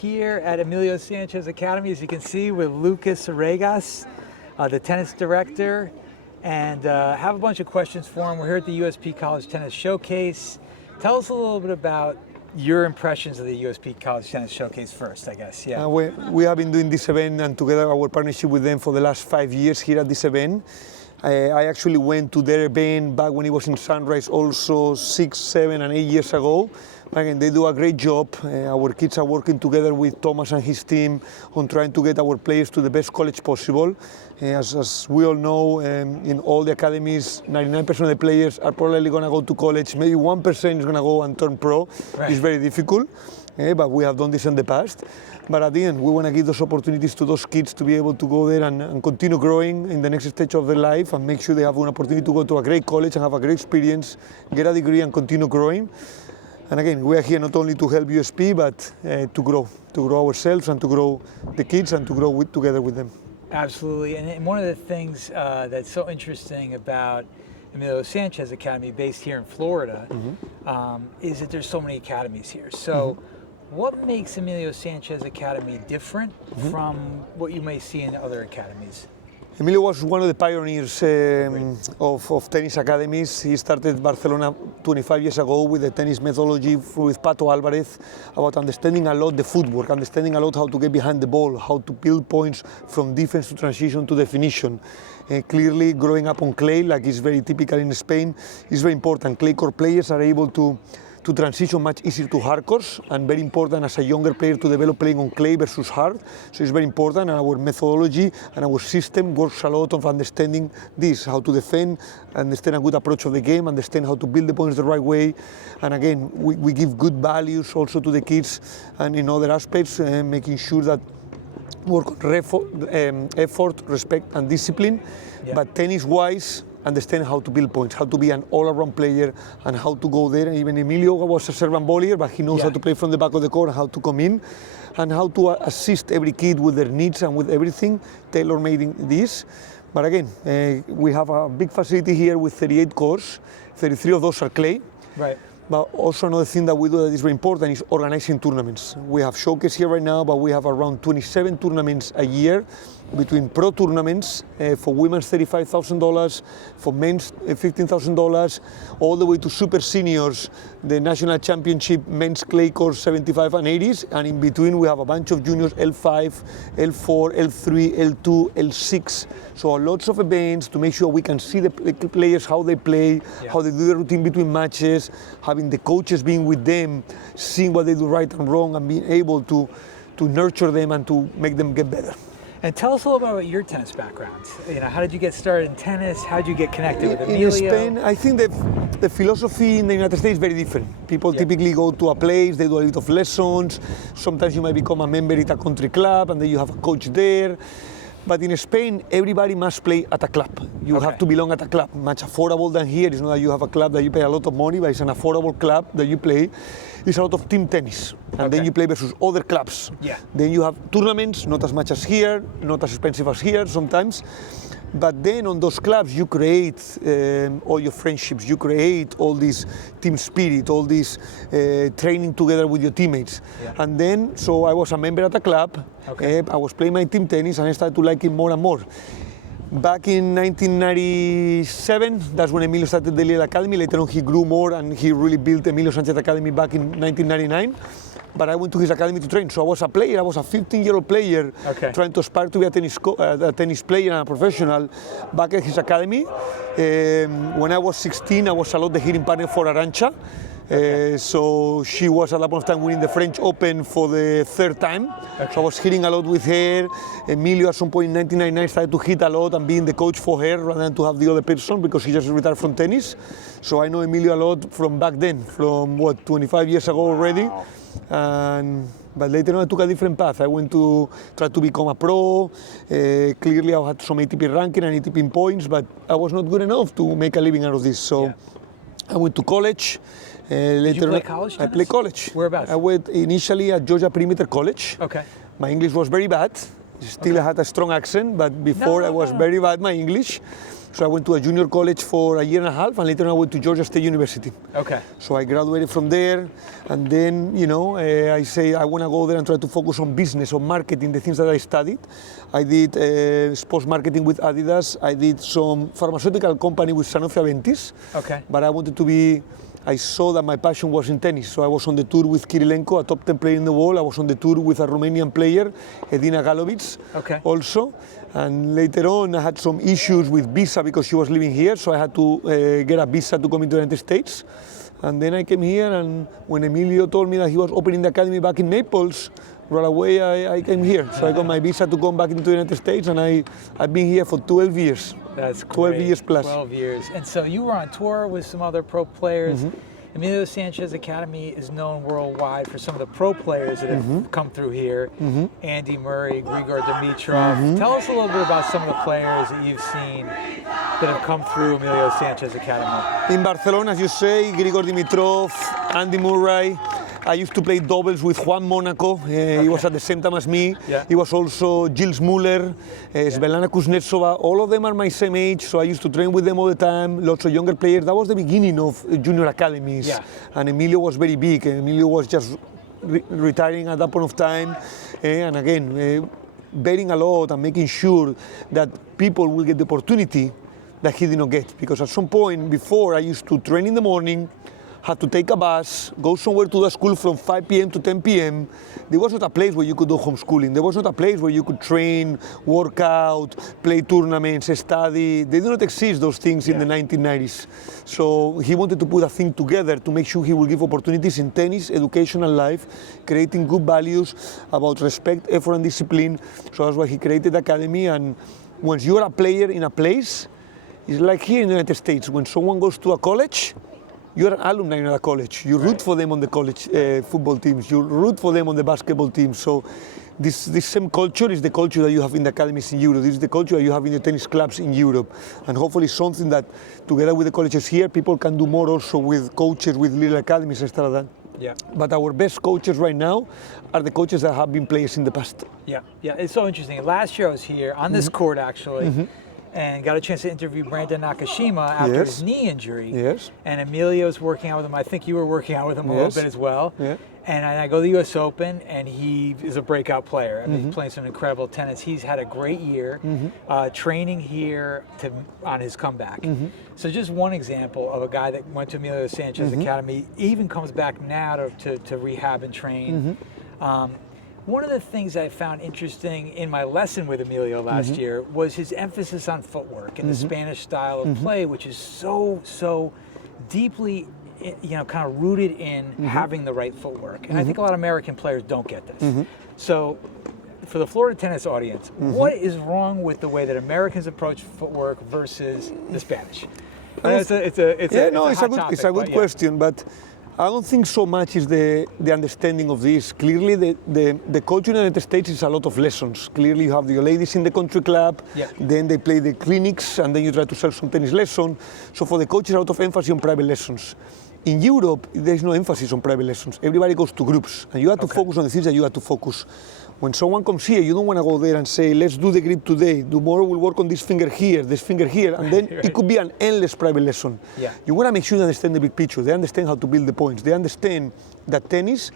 Here at Emilio Sánchez Academy, as you can see, with Lucas Regas, the tennis director, and have a bunch of questions for him. We're here at the USP College Tennis Showcase. Tell us a little bit about your impressions of the USP College Tennis Showcase first, I guess. Yeah. We have been doing this event and together our partnership with them for the last 5 years here at this event. I actually went to their event back when it was in Sunrise also 6, 7, and 8 years ago. Again, they do a great job. Our kids are working together with Thomas and his team on trying to get our players to the best college possible. As we all know, in all the academies, 99% of the players are probably going to go to college. Maybe 1% is going to go and turn pro. Right. It's very difficult, but we have done this in the past. But at the end, we want to give those opportunities to those kids to be able to go there and continue growing in the next stage of their life and make sure they have an opportunity to go to a great college and have a great experience, get a degree and continue growing. And again, we are here not only to help USP, but to grow ourselves and to grow the kids and to grow together with them. Absolutely, and one of the things that's so interesting about Emilio Sánchez Academy, based here in Florida, is that there's so many academies here. So, what makes Emilio Sánchez Academy different from what you may see in other academies? Emilio was one of the pioneers of tennis academies. He started Barcelona 25 years ago with the tennis methodology with Pato Alvarez, about understanding a lot the footwork, understanding a lot how to get behind the ball, how to build points from defense to transition to definition. Clearly, growing up on clay, like is very typical in Spain, is very important. Clay court players are able to transition much easier to hard courts, and very important as a younger player to develop playing on clay versus hard. So it's very important, and our methodology and our system works a lot of understanding this, how to defend, understand a good approach of the game, understand how to build the points the right way. And again, we give good values also to the kids, and in other aspects, making sure that work on effort, respect and discipline. Yeah. But tennis-wise, understand how to build points, how to be an all-around player and how to go there. And even Emilio was a servant volleyer, but he knows how to play from the back of the court and how to come in and how to assist every kid with their needs and with everything, tailor-made this. But again, we have a big facility here with 38 courts, 33 of those are clay. Right. But also another thing that we do that is very important is organizing tournaments. We have Showcase here right now, but we have around 27 tournaments a year, between pro tournaments for women's $35,000, for men's $15,000, all the way to super seniors, the national championship men's clay course 75 and 80s, and in between we have a bunch of juniors L5, L4, L3, L2, L6. So lots of events to make sure we can see the players, how they play, how they do the routine between matches, having the coaches being with them, seeing what they do right and wrong, and being able to nurture them and to make them get better. And tell us a little bit about your tennis background. You know, how did you get started in tennis? How did you get connected with Emilio? In Spain, I think the philosophy in the United States is very different. People typically go to a place, they do a bit of lessons. Sometimes you might become a member at a country club and then you have a coach there. But in Spain, everybody must play at a club. You have to belong at a club, much affordable than here. It's not that you have a club that you pay a lot of money, but it's an affordable club that you play. It's a lot of team tennis, and then you play versus other clubs. Yeah. Then you have tournaments, not as much as here, not as expensive as here sometimes. But then on those clubs, you create all your friendships, you create all this team spirit, all this training together with your teammates. Yeah. And then, so I was a member at a club, I was playing my team tennis, and I started to like it more and more. Back in 1997, that's when Emilio started the Little Academy. Later on, he grew more, and he really built Emilio Sánchez Academy back in 1999. But I went to his academy to train. So I was a player, I was a 15-year-old player trying to aspire to be a tennis player and a professional back at his academy. When I was 16, I was allowed the hitting partner for Arantxa. So she was at that point of time winning the French Open for the third time. So I was hitting a lot with her. Emilio at some point in 1999 started to hit a lot and being the coach for her rather than to have the other person because he just retired from tennis. So I know Emilio a lot from back then, from 25 years ago already. But later on I took a different path. I went to try to become a pro. Clearly I had some ATP ranking and ATP points, but I was not good enough to make a living out of this. So I went to college. Did you play college tennis? I played college. Whereabouts? I went initially at Georgia Perimeter College. Okay. My English was very bad. Still I had a strong accent, but before I was very bad my English. So I went to a junior college for a year and a half, and later I went to Georgia State University. Okay. So I graduated from there, and then, I say I want to go there and try to focus on business, on marketing, the things that I studied. I did sports marketing with Adidas. I did some pharmaceutical company with Sanofi Aventis. Okay. But I saw that my passion was in tennis. So I was on the tour with Kirilenko, a top 10 player in the world. I was on the tour with a Romanian player, Edina Galovic, also. And later on, I had some issues with visa because she was living here. So I had to get a visa to come into the United States. And then I came here, and when Emilio told me that he was opening the academy back in Naples, right away I came here. So I got my visa to come back into the United States, and I've been here for 12 years. That's great. 12 years plus. 12 years. And so you were on tour with some other pro players. Emilio Sánchez Academy is known worldwide for some of the pro players that have come through here. Andy Murray, Grigor Dimitrov. Tell us a little bit about some of the players that you've seen that have come through Emilio Sánchez Academy. In Barcelona, as you say, Grigor Dimitrov, Andy Murray. I used to play doubles with Juan Monaco. He was at the same time as me. Yeah. He was also Gilles Muller, Svetlana Kuznetsova. All of them are my same age, so I used to train with them all the time. Lots of younger players. That was the beginning of junior academies. Yeah. And Emilio was very big. Emilio was just retiring at that point of time. And again, betting a lot and making sure that people will get the opportunity that he did not get. Because at some point before, I used to train in the morning, had to take a bus, go somewhere to the school from 5 p.m. to 10 p.m. There was not a place where you could do homeschooling. There was not a place where you could train, work out, play tournaments, study. They did not exist, those things, in the 1990s. So he wanted to put a thing together to make sure he will give opportunities in tennis, education and life, creating good values about respect, effort and discipline. So that's why he created the academy. And once you are a player in a place, it's like here in the United States, when someone goes to a college, you're an alumni in a college. You root for them on the college football teams. You root for them on the basketball teams. So this same culture is the culture that you have in the academies in Europe. This is the culture that you have in the tennis clubs in Europe. And hopefully something that, together with the colleges here, people can do more also with coaches, with little academies and stuff like that. Yeah. But our best coaches right now are the coaches that have been players in the past. Yeah, it's so interesting. Last year I was here on this court, actually. And got a chance to interview Brandon Nakashima after his knee injury. Yes. And Emilio's working out with him. I think you were working out with him a little bit as well. Yeah. And I go to the U.S. Open, and he is a breakout player. I mean, he's playing some incredible tennis. He's had a great year training here on his comeback. So just one example of a guy that went to Emilio Sánchez Academy, even comes back now to rehab and train. One of the things I found interesting in my lesson with Emilio last year was his emphasis on footwork and the Spanish style of play, which is so deeply, kind of rooted in having the right footwork. And I think a lot of American players don't get this. So for the Florida tennis audience, what is wrong with the way that Americans approach footwork versus the Spanish? It's a good question, but I don't think so much is the understanding of this. Clearly, the culture in the United States is a lot of lessons. Clearly, you have the ladies in the country club, then they play the clinics, and then you try to sell some tennis lessons. So for the coaches, a lot of emphasis on private lessons. In Europe, there is no emphasis on private lessons. Everybody goes to groups, and you have to focus on the things that you have to focus. When someone comes here, you don't want to go there and say, let's do the grip today. Tomorrow we'll work on this finger here, and then it could be an endless private lesson. You want to make sure they understand the big picture. They understand how to build the points. They understand that tennis,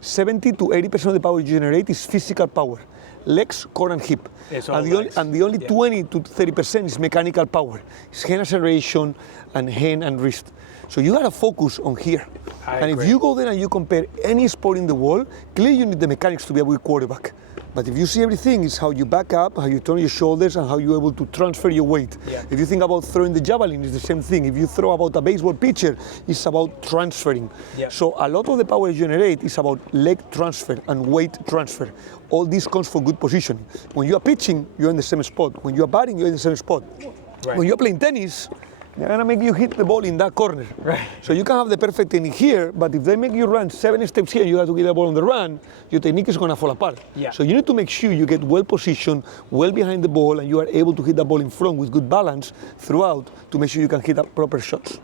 70 to 80% of the power you generate is physical power. Legs, core and hip. And the only 20 to 30% is mechanical power. It's hand acceleration and hand and wrist. So you gotta focus on here. And if you go there and you compare any sport in the world, clearly you need the mechanics to be a good quarterback. But if you see everything, it's how you back up, how you turn your shoulders, and how you're able to transfer your weight. If you think about throwing the javelin, it's the same thing. If you throw about a baseball pitcher, it's about transferring. So a lot of the power you generate is about leg transfer and weight transfer. All this comes from good positioning. When you are pitching, you're in the same spot. When you are batting, you're in the same spot. When you're playing tennis, they're gonna make you hit the ball in that corner. So you can have the perfect technique here, but if they make you run 7 steps here and you have to get the ball on the run, your technique is gonna fall apart. So you need to make sure you get well positioned, well behind the ball, and you are able to hit the ball in front with good balance throughout to make sure you can hit proper shots.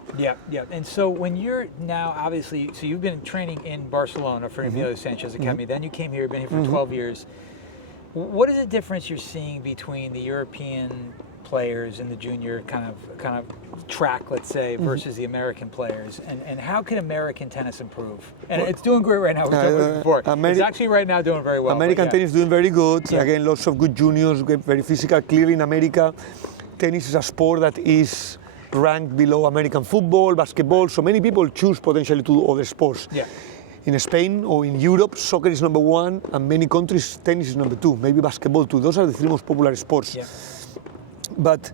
And so when you're now, obviously, so you've been training in Barcelona for Emilio Sánchez Academy, then you came here, you've been here for 12 years. What is the difference you're seeing between the European players in the junior kind of track, let's say, versus the American players, and how can American tennis improve? And it's doing great right now. We're talking about it before. It's actually right now doing very well. American tennis is doing very good. Again, lots of good juniors, very physical. Clearly in America, tennis is a sport that is ranked below American football, basketball, so many people choose potentially to do other sports. Yeah. In Spain or in Europe, soccer is number one, and many countries, tennis is number two, maybe basketball too. Those are the three most popular sports. Yeah. But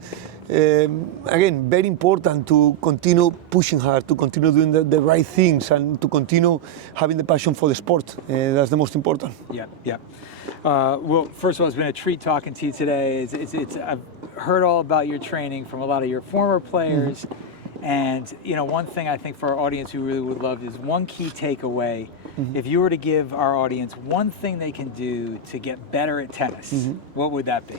again, very important to continue pushing hard, to continue doing the right things, and to continue having the passion for the sport. That's the most important. Yeah, yeah. Well, first of all, it's been a treat talking to you today. I've heard all about your training from a lot of your former players. And one thing I think for our audience who really would love is one key takeaway. If you were to give our audience one thing they can do to get better at tennis, what would that be?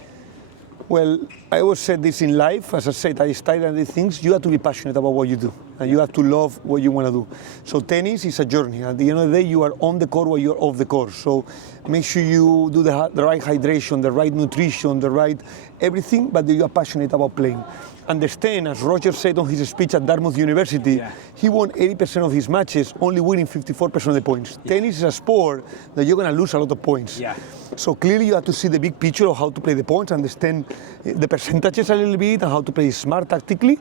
Well, I always said this in life. As I said, I study these things. You have to be passionate about what you do, and you have to love what you want to do. So tennis is a journey. At the end of the day, you are on the court while you're off the court. So make sure you do the right hydration, the right nutrition, the right everything, but that you are passionate about playing. Understand, as Roger said on his speech at Dartmouth University, he won 80% of his matches, only winning 54% of the points. Tennis is a sport that you're going to lose a lot of points. So clearly you have to see the big picture of how to play the points, understand the percentages a little bit and how to play smart tactically,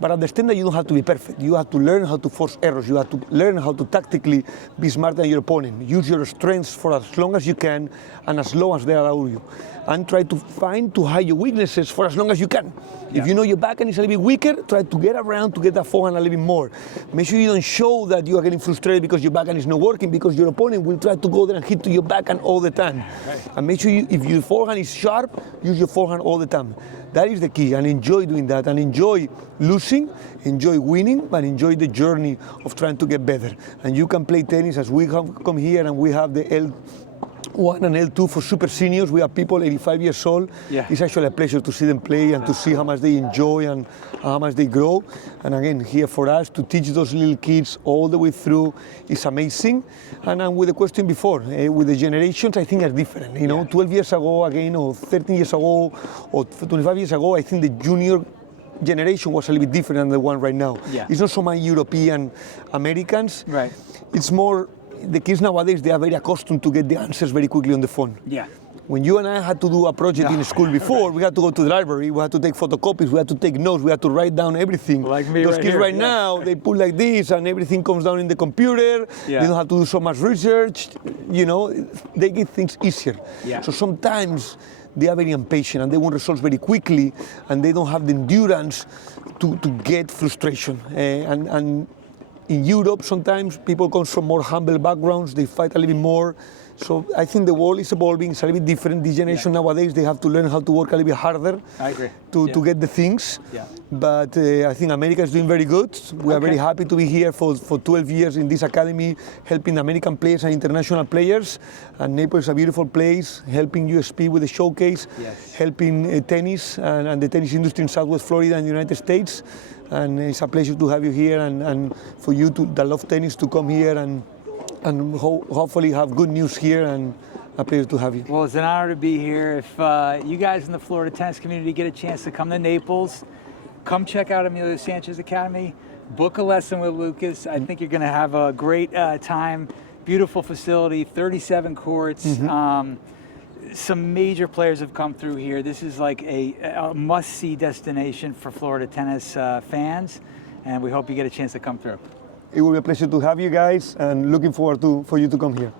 but understand that you don't have to be perfect. You have to learn how to force errors. You have to learn how to tactically be smarter than your opponent. Use your strengths for as long as you can and as long as they allow you. And try to hide your weaknesses for as long as you can. If you know your backhand is a little bit weaker, try to get around to get that forehand a little bit more. Make sure you don't show that you are getting frustrated because your backhand is not working, because your opponent will try to go there and hit to your backhand all the time. And make sure if your forehand is sharp, use your forehand all the time. That is the key, and enjoy doing that, and enjoy losing, enjoy winning, but enjoy the journey of trying to get better. And you can play tennis as we have come here, and we have the L1 and L2 for super seniors. We have people 85 years old. It's actually a pleasure to see them play and to see how much they enjoy and how much they grow. And again, here for us to teach those little kids all the way through is amazing. And with the question before, with the generations, I think are different. 12 years ago, again, or 13 years ago, or 25 years ago, I think the junior generation was a little bit different than the one right now. It's not so much European Americans. It's more the kids nowadays, they are very accustomed to get the answers very quickly on the phone. When you and I had to do a project in school before, we had to go to the library, we had to take photocopies, we had to take notes, we had to write down everything. Like me Those kids right now, they put like this and everything comes down in the computer. They don't have to do so much research. They get things easier. So sometimes they are very impatient and they want results very quickly and they don't have the endurance to get frustration. And in Europe, sometimes people come from more humble backgrounds, they fight a little bit more. So I think the world is evolving, it's a little bit different. This generation nowadays, they have to learn how to work a little bit harder to get the things. But I think America is doing very good. We are very happy to be here for 12 years in this academy, helping American players and international players. And Naples is a beautiful place, helping USP with the showcase, helping tennis and the tennis industry in Southwest Florida and the United States. And it's a pleasure to have you here and for you that love tennis to come here and hopefully have good news here, and a pleasure to have you. Well, it's an honor to be here. If you guys in the Florida tennis community get a chance to come to Naples, come check out Emilio Sánchez Academy, book a lesson with Lucas. I think you're going to have a great time. Beautiful facility, 37 courts. Some major players have come through here. This is like a must-see destination for Florida tennis fans, and we hope you get a chance to come through. It will be a pleasure to have you guys, and looking forward for you to come here.